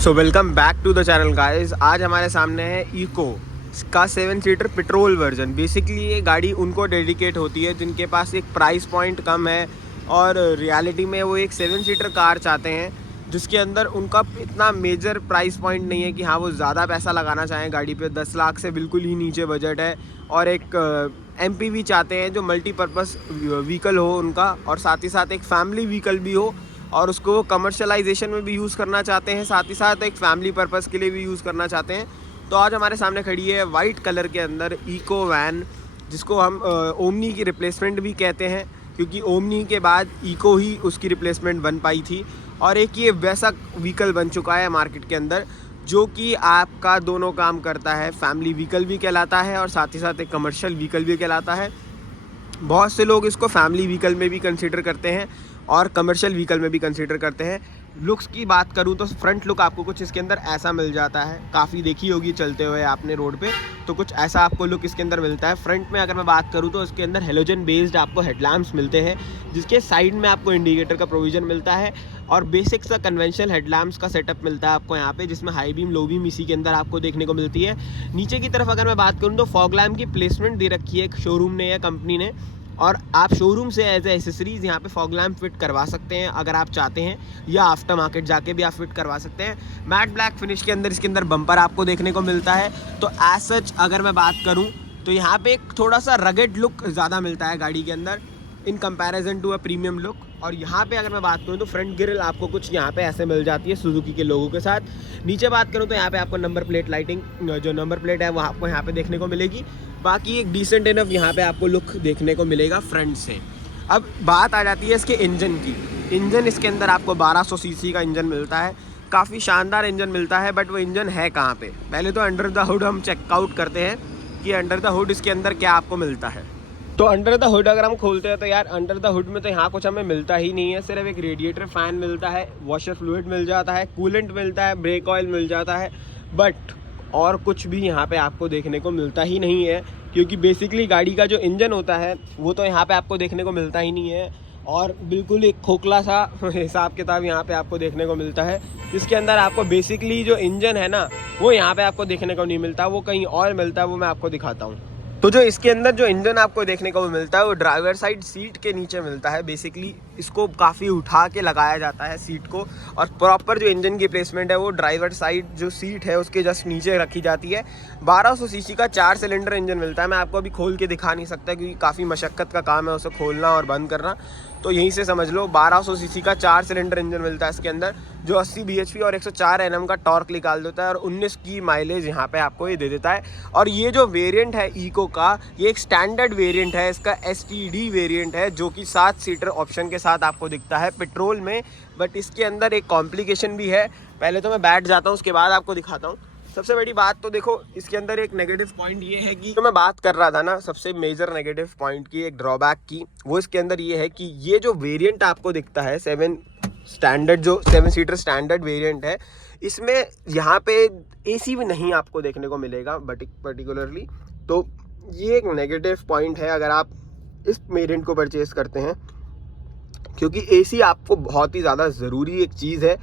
So welcome back to the channel guys. आज हमारे सामने है इको का 7 सीटर पेट्रोल वर्जन। बेसिकली ये गाड़ी उनको डेडिकेट होती है जिनके पास एक प्राइस पॉइंट कम है और रियलिटी में वो एक 7 सीटर कार चाहते हैं जिसके अंदर उनका इतना मेजर प्राइस पॉइंट नहीं है कि हाँ वो ज़्यादा पैसा लगाना चाहें गाड़ी पे। 10 लाख से बिल्कुल ही नीचे बजट है और एक MPV चाहते हैं जो मल्टीपर्पज़ व्हीकल हो उनका, और साथ ही साथ एक फैमिली व्हीकल भी हो और उसको वो कमर्शलाइजेशन में भी यूज़ करना चाहते हैं, साथ ही साथ एक फैमिली पर्पस के लिए भी यूज़ करना चाहते हैं। तो आज हमारे सामने खड़ी है वाइट कलर के अंदर इको वैन, जिसको हम ओमनी की रिप्लेसमेंट भी कहते हैं क्योंकि ओमनी के बाद इको ही उसकी रिप्लेसमेंट बन पाई थी। और एक ये वैसा व्हीकल बन चुका है मार्केट के अंदर जो कि आपका दोनों काम करता है, फैमिली व्हीकल भी कहलाता है और साथ ही साथ एक कमर्शियल व्हीकल भी कहलाता है। बहुत से लोग इसको फैमिली व्हीकल में भी कंसीडर करते हैं और कमर्शियल व्हीकल में भी कंसीडर करते हैं। लुक्स की बात करूं तो फ्रंट लुक आपको कुछ इसके अंदर ऐसा मिल जाता है, काफ़ी देखी होगी चलते हुए आपने रोड पे, तो कुछ ऐसा आपको लुक इसके अंदर मिलता है। फ्रंट में अगर मैं बात करूं तो इसके अंदर हेलोजन बेस्ड आपको हेडलैम्प्स मिलते हैं जिसके साइड में आपको इंडिकेटर का प्रोविज़न मिलता है और बेसिक सा कन्वेंशनल हेडलैम्प्स का सेटअप मिलता है आपको यहाँ पे, जिसमें हाई बीम लो बीम इसी के अंदर आपको देखने को मिलती है। नीचे की तरफ अगर मैं बात करूँ तो फॉग लैम्प की प्लेसमेंट दे रखी है शोरूम ने या कंपनी ने, और आप शोरूम से एज ए एसेसरीज़ यहाँ पे फॉग लैम्प फिट करवा सकते हैं अगर आप चाहते हैं, या आफ्टर मार्केट जाके भी आप फिट करवा सकते हैं। मैट ब्लैक फिनिश के अंदर इसके अंदर बम्पर आपको देखने को मिलता है। तो एज सच अगर मैं बात करूँ तो यहाँ पे एक थोड़ा सा रगेड लुक ज़्यादा मिलता है गाड़ी के अंदर in comparison to a premium look. और यहाँ पे अगर मैं बात करूँ तो फ्रंट ग्रिल आपको कुछ यहाँ पे ऐसे मिल जाती है सुजुकी के लोगों के साथ। नीचे बात करूँ तो यहाँ पे आपको नंबर प्लेट लाइटिंग, जो नंबर प्लेट है वो आपको यहाँ पे देखने को मिलेगी। बाकी एक डिसेंट इनफ यहाँ पे आपको लुक देखने को मिलेगा फ्रंट से। अब बात आ जाती है इसके इंजन की। इंजन इसके अंदर आपको 1200 सीसी का इंजन मिलता है, काफ़ी शानदार इंजन मिलता है। बट वो इंजन है कहाँ पे, पहले तो अंडर द हुड हम चेकआउट करते हैं कि अंडर द हुड इसके अंदर क्या आपको मिलता है। तो अंडर द हुड अगर हम खोलते हैं तो यार अंडर द हुड में तो यहाँ कुछ हमें मिलता ही नहीं है। सिर्फ एक रेडिएटर फ़ैन मिलता है, वॉशर फ्लूइड मिल जाता है, कूलेंट मिलता है, ब्रेक ऑयल मिल जाता है, बट और कुछ भी यहाँ पे आपको देखने को मिलता ही नहीं है। क्योंकि बेसिकली गाड़ी का जो इंजन होता है वो तो यहाँ पे आपको देखने को मिलता ही नहीं है और बिल्कुल एक खोखला सा हिसाब किताब यहाँ पे आपको देखने को मिलता है, जिसके अंदर आपको बेसिकली जो इंजन है ना वो यहाँ पे आपको देखने को नहीं मिलता, वो कहीं और मिलता है, वो मैं आपको दिखाता हूँ। तो जो इसके अंदर जो इंजन आपको देखने को मिलता है वो ड्राइवर साइड सीट के नीचे मिलता है। बेसिकली इसको काफ़ी उठा के लगाया जाता है सीट को, और प्रॉपर जो इंजन की प्लेसमेंट है वो ड्राइवर साइड जो सीट है उसके जस्ट नीचे रखी जाती है। 1200 सीसी का 4 सिलेंडर इंजन मिलता है। मैं आपको अभी खोल के दिखा नहीं सकता क्योंकि काफ़ी मशक्क़त का काम है उसे खोलना और बंद करना, तो यहीं से समझ लो 1200 सीसी का 4 सिलेंडर इंजन मिलता है इसके अंदर, जो 80 bhp और 104 Nm का टॉर्क निकाल देता है और 19 की माइलेज यहाँ पे आपको ये दे देता है। और ये जो वेरिएंट है इको का, ये एक स्टैंडर्ड वेरिएंट है, इसका STD वेरिएंट है जो कि 7 सीटर ऑप्शन के साथ आपको दिखता है पेट्रोल में। बट इसके अंदर एक कॉम्प्लिकेशन भी है, पहले तो मैं बैठ जाता हूँ उसके बाद आपको दिखाता हूँ। सबसे बड़ी बात तो देखो इसके अंदर एक नेगेटिव पॉइंट ये है कि जो मैं बात कर रहा था ना सबसे मेजर नेगेटिव पॉइंट की, एक ड्रॉबैक की, वो इसके अंदर ये है कि ये जो वेरिएंट आपको दिखता है 7 स्टैंडर्ड, जो 7 सीटर स्टैंडर्ड वेरिएंट है, इसमें यहाँ पे AC भी नहीं आपको देखने को मिलेगा बट पर्टिकुलरली। तो ये एक नेगेटिव पॉइंट है अगर आप इस वेरिएंट को परचेज़ करते हैं, क्योंकि AC आपको बहुत ही ज़्यादा ज़रूरी एक चीज़ है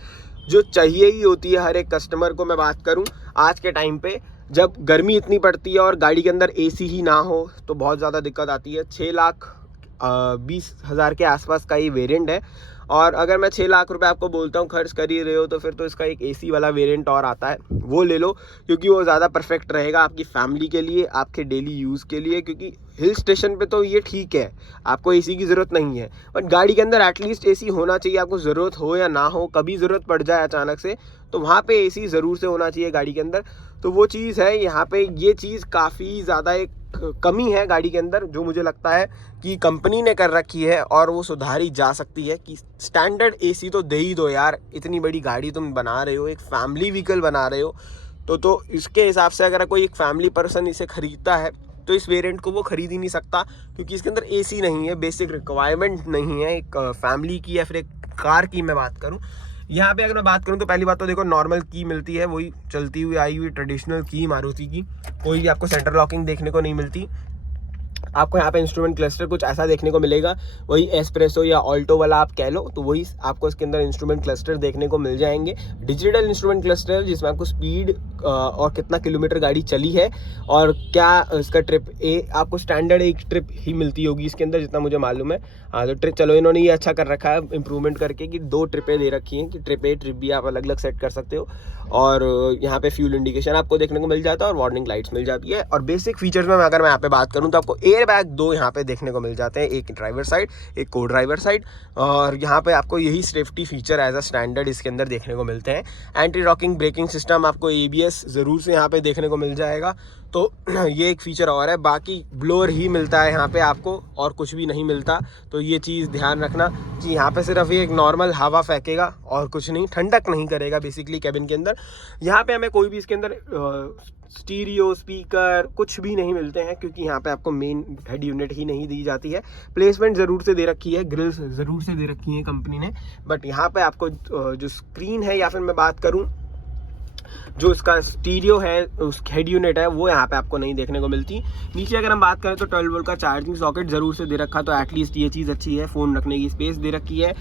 जो चाहिए ही होती है हर एक कस्टमर को। मैं बात करूं आज के टाइम पे जब गर्मी इतनी पड़ती है और गाड़ी के अंदर AC ही ना हो तो बहुत ज़्यादा दिक्कत आती है। 6,20,000 के आसपास का ये वेरिएंट है, और अगर मैं 6 लाख रुपए आपको बोलता हूँ खर्च कर ही रहे हो तो फिर तो इसका एक AC वाला वेरिएंट और आता है, वो ले लो क्योंकि वो ज़्यादा परफेक्ट रहेगा आपकी फैमिली के लिए, आपके डेली यूज़ के लिए। क्योंकि हिल स्टेशन पे तो ये ठीक है, आपको AC की ज़रूरत नहीं है, बट गाड़ी के अंदर एटलीस्ट AC होना चाहिए। आपको ज़रूरत हो या ना हो, कभी ज़रूरत पड़ जाए अचानक से, तो वहाँ पे AC ज़रूर से होना चाहिए गाड़ी के अंदर। तो वो चीज़ है यहाँ पे, ये चीज़ काफ़ी ज़्यादा एक कमी है गाड़ी के अंदर जो मुझे लगता है कि कंपनी ने कर रखी है और वो सुधारी जा सकती है कि स्टैंडर्ड AC तो दे ही दो यार। इतनी बड़ी गाड़ी तुम बना रहे हो, एक फैमिली व्हीकल बना रहे हो, तो इसके हिसाब से अगर कोई एक फैमिली पर्सन इसे ख़रीदता है तो इस वेरिएंट को वो ख़रीद ही नहीं सकता, क्योंकि इसके अंदर AC नहीं है, बेसिक रिक्वायरमेंट नहीं है एक फैमिली की या फिर एक कार की मैं बात करूँ। यहाँ पे अगर मैं बात करूँ तो पहली बात तो देखो नॉर्मल की मिलती है, वही चलती हुई आई हुई ट्रेडिशनल की मारुति की, कोई आपको सेंटर लॉकिंग देखने को नहीं मिलती। आपको यहाँ पे इंस्ट्रूमेंट क्लस्टर कुछ ऐसा देखने को मिलेगा, वही एस्प्रेसो या ऑल्टो वाला आप कह लो, तो वही आपको इसके अंदर इंस्ट्रूमेंट क्लस्टर देखने को मिल जाएंगे। डिजिटल इंस्ट्रूमेंट क्लस्टर जिसमें आपको स्पीड और कितना किलोमीटर गाड़ी चली है और क्या इसका ट्रिप आपको स्टैंडर्ड एक ट्रिप ही मिलती होगी इसके अंदर जितना मुझे मालूम है। हाँ, तो ट्रिप चलो इन्होंने ये अच्छा कर रखा है इंप्रूवमेंट करके कि 2 ट्रिपें दे रखी हैं कि ट्रिप ए ट्रिप बी आप अलग अलग सेट कर सकते हो। और यहाँ पे फ्यूल इंडिकेशन आपको देखने को मिल जाता है और वार्निंग लाइट्स मिल जाती है। और बेसिक फीचर्स में अगर मैं यहाँ पे बात करूँ तो आपको एयर बैग 2 यहाँ पे देखने को मिल जाते हैं, एक ड्राइवर साइड एक को ड्राइवर साइड। और यहाँ पे आपको यही safety feature as a standard इसके अंदर देखने को मिलते हैं। एंटी रॉकिंग ब्रेकिंग सिस्टम आपको ABS ज़रूर से यहाँ पे देखने को मिल जाएगा, तो ये एक फ़ीचर और है। बाकी ब्लोअर ही मिलता है यहाँ पे आपको और कुछ भी नहीं मिलता, तो ये चीज़ ध्यान रखना कि यहाँ पे सिर्फ ये एक नॉर्मल हवा फेंकेगा और कुछ नहीं, ठंडक नहीं करेगा बेसिकली कैबिन के अंदर। यहाँ पे हमें कोई भी इसके अंदर स्टीरियो स्पीकर कुछ भी नहीं मिलते हैं क्योंकि यहाँ पे आपको मेन हेड यूनिट ही नहीं दी जाती है। प्लेसमेंट ज़रूर से दे रखी है, ग्रिल्स ज़रूर से दे रखी है कंपनी ने, बट यहाँ पे आपको जो स्क्रीन है या फिर मैं बात करूँ जो इसका स्टीरियो है उस हेड यूनिट है वो यहाँ पे आपको नहीं देखने को मिलती। नीचे अगर हम बात करें तो 12 वोल्ट का चार्जिंग सॉकेट ज़रूर से दे रखा, तो एटलीस्ट ये चीज़ अच्छी है। फ़ोन रखने की स्पेस दे रखी है।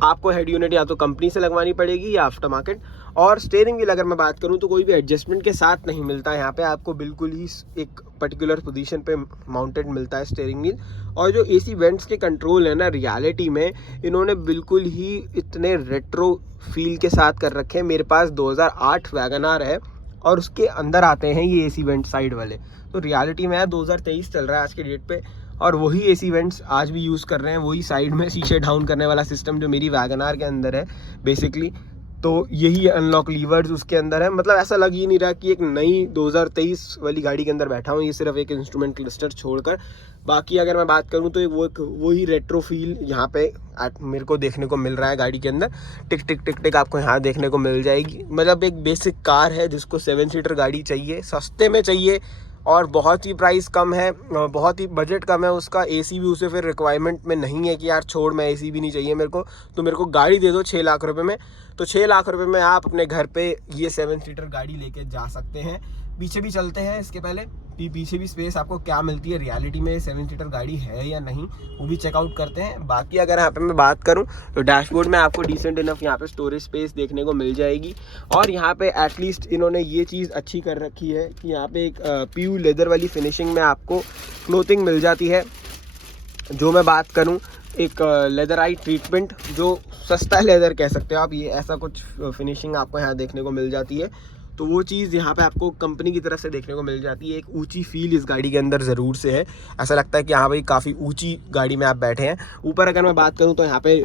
आपको हेड यूनिट या तो कंपनी से लगवानी पड़ेगी या आफ्टर मार्केट। और स्टीयरिंग व्हील अगर मैं बात करूं तो कोई भी एडजस्टमेंट के साथ नहीं मिलता है यहाँ पे, आपको बिल्कुल ही एक पर्टिकुलर पोजीशन पे माउंटेड मिलता है स्टीयरिंग व्हील। और जो AC वेंट्स के कंट्रोल है ना, रियलिटी में इन्होंने बिल्कुल ही इतने रेट्रो फील के साथ कर रखे हैं। मेरे पास 2008 वैगनआर है और उसके अंदर आते हैं ये AC वेंट साइड वाले, तो रियलिटी में 2023 चल रहा है आज के डेट पे और वही AC वेंट्स आज भी यूज़ कर रहे हैं, वही साइड में शीशे डाउन करने वाला सिस्टम जो मेरी वैगनआर के अंदर है बेसिकली। तो यही अनलॉक लीवर्स उसके अंदर है, मतलब ऐसा लग ही नहीं रहा कि एक नई 2023 वाली गाड़ी के अंदर बैठा हूँ, ये सिर्फ एक इंस्ट्रूमेंट क्लस्टर छोड़कर। बाकी अगर मैं बात करूँ तो वही रेट्रो फील यहाँ पे मेरे को देखने को मिल रहा है गाड़ी के अंदर। टिक टिक टिक टिक आपको यहाँ देखने को मिल जाएगी। मतलब एक बेसिक कार है जिसको 7 सीटर गाड़ी चाहिए, सस्ते में चाहिए और बहुत ही प्राइस कम है, बहुत ही बजट कम है उसका। AC भी उसे फिर रिक्वायरमेंट में नहीं है कि यार छोड़ मैं AC भी नहीं चाहिए मेरे को, तो मेरे को गाड़ी दे दो 6 लाख रुपए में, तो 6 लाख रुपए में आप अपने घर पे ये 7 सीटर गाड़ी लेके जा सकते हैं। पीछे भी चलते हैं इसके पहले कि पीछे भी स्पेस आपको क्या मिलती है रियलिटी में, 7 सीटर गाड़ी है या नहीं, वो भी चेकआउट करते हैं। बाकी अगर यहाँ पे मैं बात करूँ तो डैशबोर्ड में आपको डिसेंट इनफ यहाँ पे स्टोरेज स्पेस देखने को मिल जाएगी। और यहाँ पे एटलीस्ट इन्होंने ये चीज़ अच्छी कर रखी है कि यहाँ पे एक प्योर लेदर वाली फिनिशिंग में आपको क्लोथिंग मिल जाती है। जो मैं बात करूँ एक लेदराइट ट्रीटमेंट, जो सस्ता लेदर कह सकते हो आप, ये ऐसा कुछ फिनिशिंग आपको यहाँ देखने को मिल जाती है। तो वो चीज़ यहाँ पे आपको कंपनी की तरफ से देखने को मिल जाती है। एक ऊंची फील इस गाड़ी के अंदर ज़रूर से है, ऐसा लगता है कि हाँ भाई काफ़ी ऊंची गाड़ी में आप बैठे हैं। ऊपर अगर मैं बात करूँ तो यहाँ पे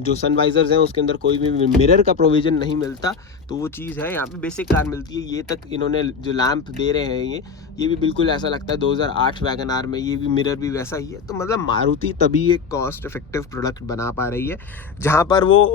जो सनवाइजर्स हैं उसके अंदर कोई भी मिरर का प्रोविज़न नहीं मिलता, तो वो चीज़ है यहाँ पे बेसिक कार मिलती है। ये तक इन्होंने जो लैंप दे रहे हैं ये भी बिल्कुल ऐसा लगता है 2008 वैगनआर में, ये भी मिरर भी वैसा ही है। तो मतलब मारुति तभी एक कॉस्ट इफेक्टिव प्रोडक्ट बना पा रही है, जहाँ पर वो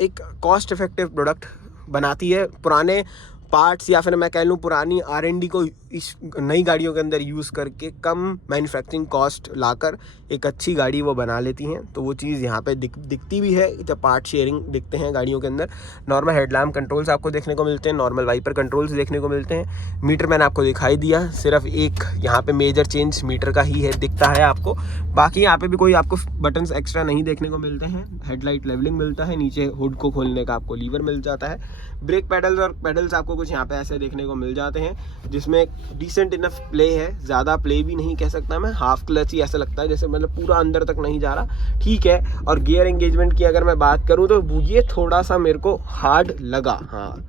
एक कॉस्ट इफेक्टिव प्रोडक्ट बनाती है। पुराने पार्ट्स या फिर मैं कह लूँ पुरानी R&D को इस नई गाड़ियों के अंदर यूज़ करके कम मैन्युफैक्चरिंग कॉस्ट लाकर एक अच्छी गाड़ी वो बना लेती हैं। तो वो चीज़ यहाँ पे दिखती भी है जब पार्ट शेयरिंग दिखते हैं गाड़ियों के अंदर। नॉर्मल हेडलैम्प कंट्रोल्स आपको देखने को मिलते हैं, नॉर्मल वाइपर कंट्रोल्स देखने को मिलते हैं। मीटर मैंने आपको दिखाई दिया, सिर्फ एक यहाँ पे मेजर चेंज मीटर का ही है दिखता है आपको। बाकी यहाँ पे भी कोई आपको बटन्स एक्स्ट्रा नहीं देखने को मिलते हैं। हेडलाइट लेवलिंग मिलता है, नीचे हुड को खोलने का आपको लीवर मिल जाता है। ब्रेक पैडल्स और पेडल्स आपको कुछ यहाँ पे ऐसे देखने को मिल जाते हैं जिसमें डिसेंट इनफ प्ले है, ज़्यादा प्ले भी नहीं कह सकता मैं, हाफ क्लच ही ऐसा लगता है जैसे मतलब पूरा अंदर तक नहीं जा रहा, ठीक है। और गियर एंगेजमेंट की अगर मैं बात करूँ तो ये थोड़ा सा मेरे को हार्ड लगा। हाँ,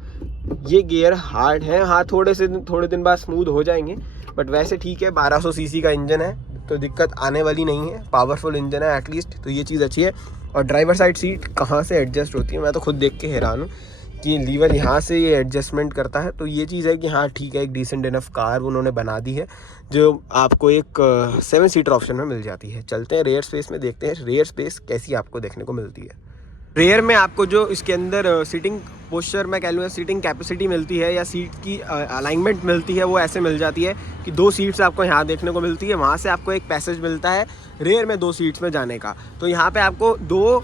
ये गियर हार्ड है, हाँ थोड़े दिन बाद स्मूथ हो जाएंगे, बट वैसे ठीक है। 1200 सीसी का इंजन है तो दिक्कत आने वाली नहीं है, पावरफुल इंजन है एटलीस्ट, तो ये चीज़ अच्छी है। और ड्राइवर साइड सीट कहाँ से एडजस्ट होती है, मैं तो खुद देख के हैरान हूँ कि लीवर यहाँ से ये एडजस्टमेंट करता है। तो ये चीज़ है कि हाँ ठीक है, एक डिसेंट इनफ कार उन्होंने बना दी है जो आपको एक 7 सीटर ऑप्शन में मिल जाती है। चलते हैं रेयर स्पेस में, देखते हैं रेयर स्पेस कैसी आपको देखने को मिलती है। रेयर में आपको जो इसके अंदर सीटिंग पोस्चर मैं कह लूँ सीटिंग कैपेसिटी मिलती है या सीट की अलाइनमेंट मिलती है, वो ऐसे मिल जाती है कि 2 सीट्स आपको यहाँ देखने को मिलती है, वहाँ से आपको एक पैसेज मिलता है रेयर में 2 सीट्स में जाने का। तो यहाँ पे आपको 2,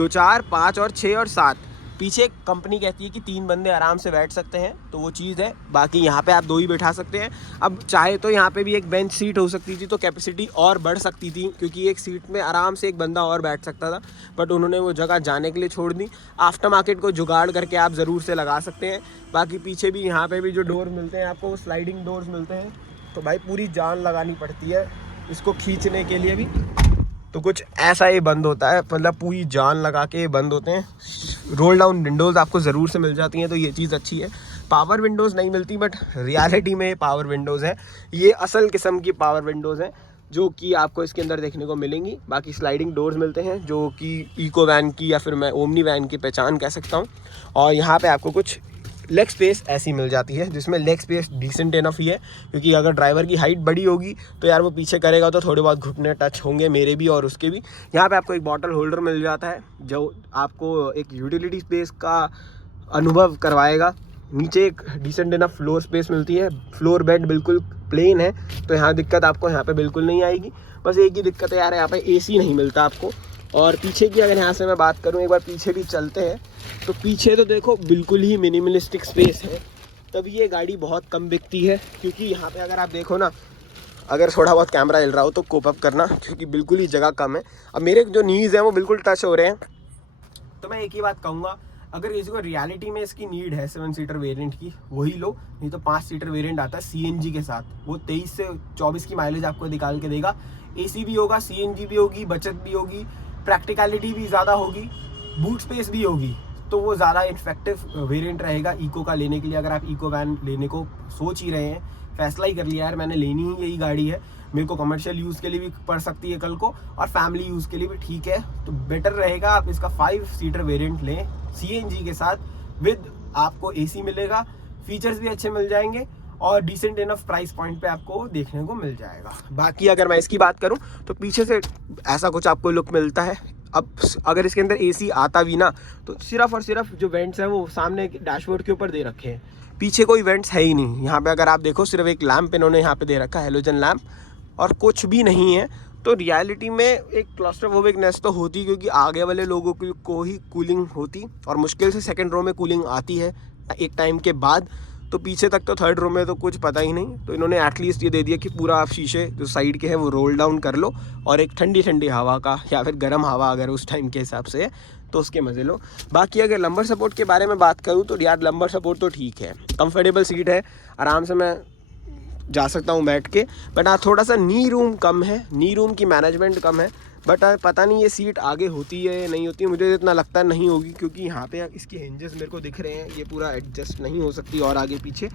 4, 5 और 6 और 7 पीछे कंपनी कहती है कि 3 बंदे आराम से बैठ सकते हैं, तो वो चीज़ है। बाकी यहाँ पे आप 2 ही बैठा सकते हैं। अब चाहे तो यहाँ पे भी एक बेंच सीट हो सकती थी, तो कैपेसिटी और बढ़ सकती थी, क्योंकि एक सीट में आराम से एक बंदा और बैठ सकता था, बट उन्होंने वो जगह जाने के लिए छोड़ दी। आफ्टर मार्केट को जुगाड़ करके आप ज़रूर से लगा सकते हैं। बाकी पीछे भी यहाँ पर भी जो डोर मिलते हैं आपको, वो स्लाइडिंग डोर्स मिलते हैं, तो भाई पूरी जान लगानी पड़ती है इसको खींचने के लिए भी। तो कुछ ऐसा ये बंद होता है, मतलब पूरी जान लगा के बंद होते हैं। रोल डाउन विंडोज़ आपको ज़रूर से मिल जाती हैं, तो ये चीज़ अच्छी है। पावर विंडोज़ नहीं मिलती, बट रियलिटी में पावर विंडोज़ है। ये असल किस्म की पावर विंडोज़ हैं जो कि आपको इसके अंदर देखने को मिलेंगी। बाकी स्लाइडिंग डोर्स मिलते हैं, जो कि इको वैन की या फिर मैं ओमनी वैन की पहचान कह सकता हूँ। और यहाँ पर आपको कुछ लेग स्पेस ऐसी मिल जाती है, जिसमें लेग स्पेस डिसेंट इनफ ही है, क्योंकि अगर ड्राइवर की हाइट बड़ी होगी तो यार वो पीछे करेगा तो थोड़े बहुत घुटने टच होंगे, मेरे भी और उसके भी। यहाँ पे आपको एक बॉटल होल्डर मिल जाता है, जो आपको एक यूटिलिटी स्पेस का अनुभव करवाएगा। नीचे एक डिसेंट इनफ फ्लोर स्पेस मिलती है। फ्लोर बेड बिल्कुल प्लेन है, तो यहाँ दिक्कत आपको यहाँ पे बिल्कुल नहीं आएगी। बस एक ही दिक्कत है यार, यहाँ पे AC नहीं मिलता आपको। और पीछे की अगर यहाँ से मैं बात करूँ, एक बार पीछे भी चलते हैं, तो पीछे तो देखो बिल्कुल ही मिनिमलिस्टिक स्पेस है। तभी ये गाड़ी बहुत कम बिकती है, क्योंकि यहाँ पे अगर आप देखो ना, अगर थोड़ा बहुत कैमरा हिल रहा हो तो कोप अप करना, क्योंकि बिल्कुल ही जगह कम है। अब मेरे जो नीज़ हैं वो बिल्कुल टच हो रहे हैं। तो मैं एक ही बात कहूँगा, अगर इसको रियलिटी में इसकी नीड है 7 सीटर वेरिएंट की, वही लो, नहीं तो 5 सीटर वेरिएंट आता है CNG के साथ। वो 23 से 24 की माइलेज आपको निकाल के देगा। AC भी होगा, CNG भी होगी, बचत भी होगी, प्रैक्टिकलिटी भी ज़्यादा होगी, बूट स्पेस भी होगी। तो वो ज़्यादा इफेक्टिव वेरिएंट रहेगा इको का लेने के लिए। अगर आप इको वैन लेने को सोच ही रहे हैं, फैसला ही कर लिया यार मैंने लेनी ही यही गाड़ी है, मेरे को कमर्शियल यूज़ के लिए भी पड़ सकती है कल को, और फैमिली यूज़ के लिए भी ठीक है, तो बेटर रहेगा आप इसका 5 सीटर वेरिएंट लें CNG के साथ। विद आपको AC मिलेगा, फीचर्स भी अच्छे मिल जाएंगे, और डिसेंट इनफ प्राइस पॉइंट पे आपको देखने को मिल जाएगा। बाकी अगर मैं इसकी बात करूं तो पीछे से ऐसा कुछ आपको लुक मिलता है। अब अगर इसके अंदर AC आता भी ना, तो सिर्फ और सिर्फ जो वेंट्स हैं वो सामने डैशबोर्ड के ऊपर दे रखे हैं, पीछे कोई वेंट्स है ही नहीं। यहाँ पे अगर आप देखो, सिर्फ एक लैंप इन्होंने यहाँ पे दे रखा है, हेलोजन लैंप, और कुछ भी नहीं है। तो रियलिटी में एक क्लॉस्ट्रोफोबिकनेस तो होती, क्योंकि आगे वाले लोगों को ही कूलिंग होती, और मुश्किल से 2nd रो में कूलिंग आती है एक टाइम के बाद। तो पीछे तक तो 3rd रो में तो कुछ पता ही नहीं। तो इन्होंने एटलीस्ट ये दे दिया कि पूरा आप शीशे जो साइड के हैं वो रोल डाउन कर लो, और एक ठंडी ठंडी हवा का या फिर गर्म हवा अगर उस टाइम के हिसाब से है तो उसके मज़े लो। बाकी अगर लंबर सपोर्ट के बारे में बात करूँ तो यार लंबर सपोर्ट तो ठीक है, कंफर्टेबल सीट है, आराम से मैं जा सकता हूँ बैठ के। बट हाँ, थोड़ा सा नी रूम कम है, नी रूम की मैनेजमेंट कम है। बट पता नहीं ये सीट आगे होती है या नहीं होती, मुझे इतना लगता नहीं होगी, क्योंकि यहाँ पे इसकी हिंजेस मेरे को दिख रहे हैं, ये पूरा एडजस्ट नहीं हो सकती और आगे पीछे,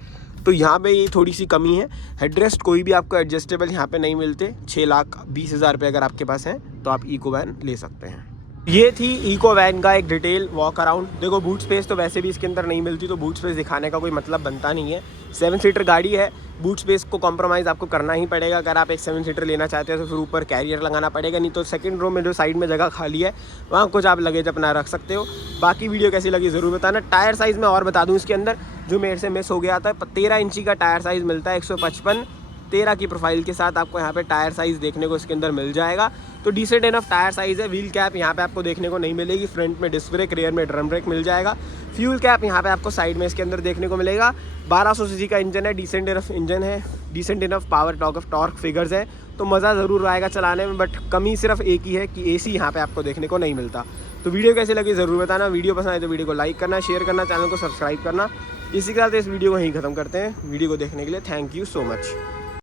तो यहाँ पे ये थोड़ी सी कमी है। हेडरेस्ट कोई भी आपको एडजस्टेबल यहाँ पे नहीं मिलते। 6,20,000 रुपये अगर आपके पास हैं तो आप इको वैन ले सकते हैं। ये थी इको वैन का एक डिटेल वॉक अराउंड। देखो बूट स्पेस तो वैसे भी इसके अंदर नहीं मिलती, तो बूट स्पेस दिखाने का कोई मतलब बनता नहीं है। 7 सीटर गाड़ी है, बूट स्पेस को कॉम्प्रोमाइज़ आपको करना ही पड़ेगा। अगर आप एक 7 सीटर लेना चाहते हैं तो फिर ऊपर कैरियर लगाना पड़ेगा, नहीं तो 2nd रो में जो साइड में जगह खाली है वहाँ कुछ आप लगेज अपना रख सकते हो। बाकी वीडियो कैसी लगी ज़रूर बताना। टायर साइज़ में और बता दूँ इसके अंदर, जो मेरे से मिस हो गया था, 13 इंची का टायर साइज़ मिलता है, 155 13 की प्रोफाइल के साथ आपको यहाँ पे टायर साइज़ देखने को इसके अंदर मिल जाएगा। तो डिसेंट इनफ टायर साइज़ है। व्हील कैप यहाँ पे आपको देखने को नहीं मिलेगी, फ्रंट में डिस्क ब्रेक, रेयर में ड्रम ब्रेक मिल जाएगा। फ्यूल कैप यहाँ पे आपको साइड में इसके अंदर देखने को मिलेगा। 1200 सीसी का इंजन है, डिसेंट इनफ इंजन है, decent enough power torque figures है, तो मज़ा ज़रूर आएगा चलाने में। बट कमी सिर्फ एक ही है कि AC यहाँ पे आपको देखने को नहीं मिलता। तो वीडियो कैसी लगी ज़रूर बताना। वीडियो पसंद आए तो वीडियो को लाइक करना, शेयर करना, चैनल को सब्सक्राइब करना। इसी के साथ इस वीडियो को यहीं ख़त्म करते हैं। वीडियो को देखने के लिए थैंक यू सो मच।